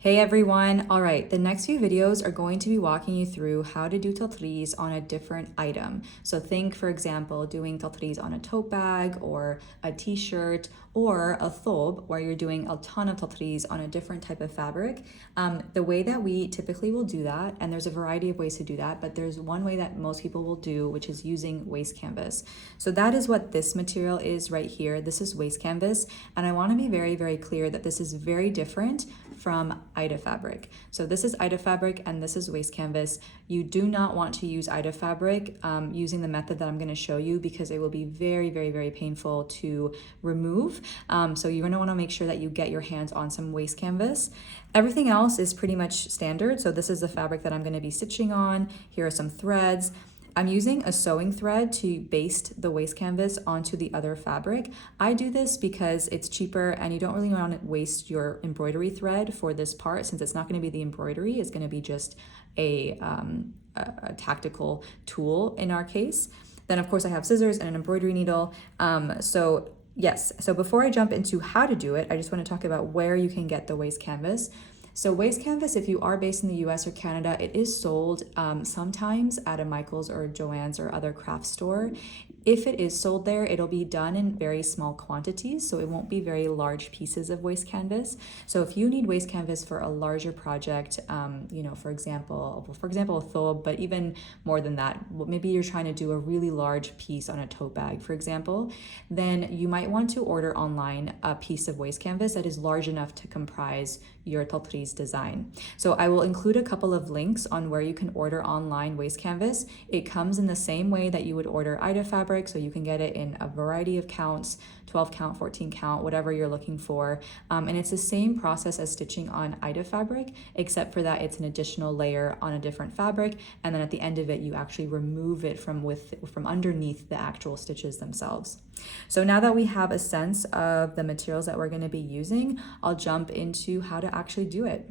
Hey everyone! All right, the next few videos are going to be walking you through how to do Tatreez on a different item. So think, for example, doing Tatreez on a tote bag or a t-shirt or a thobe where you're doing a ton of Tatreez on a different type of fabric. The way that we typically will do that, and there's a variety of ways to do that, but there's one way that most people will do, which is using waste canvas. So that is what this material is right here. This is waste canvas, and I want to be very, very clear that this is very different from Aida fabric. So this is Aida fabric and this is waste canvas. You do not want to use Aida fabric using the method that I'm going to show you because it will be very, very, very painful to remove. So you're going to want to make sure that you get your hands on some waste canvas. Everything else is pretty much standard. So this is the fabric that I'm going to be stitching on. Here are some threads. I'm using a sewing thread to baste the waste canvas onto the other fabric. I do this because it's cheaper and you don't really want to waste your embroidery thread for this part since it's not going to be the embroidery, it's going to be just a tactical tool in our case. Then of course I have scissors and an embroidery needle. So before I jump into how to do it, I just want to talk about where you can get the waste canvas. So waste canvas, if you are based in the US or Canada, it is sold sometimes at a Michael's or Joann's or other craft store. If it is sold there, it'll be done in very small quantities, so it won't be very large pieces of waste canvas. So if you need waste canvas for a larger project, for example, a thobe, but even more than that, maybe you're trying to do a really large piece on a tote bag, for example, then you might want to order online a piece of waste canvas that is large enough to comprise your Tatreez design. So I will include a couple of links on where you can order online waste canvas. It comes in the same way that you would order Aida fabric, so you can get it in a variety of counts, 12 count, 14 count, whatever you're looking for. And it's the same process as stitching on Aida fabric, except for that it's an additional layer on a different fabric. And then at the end of it, you actually remove it from underneath the actual stitches themselves. So now that we have a sense of the materials that we're going to be using, I'll jump into how to actually do it.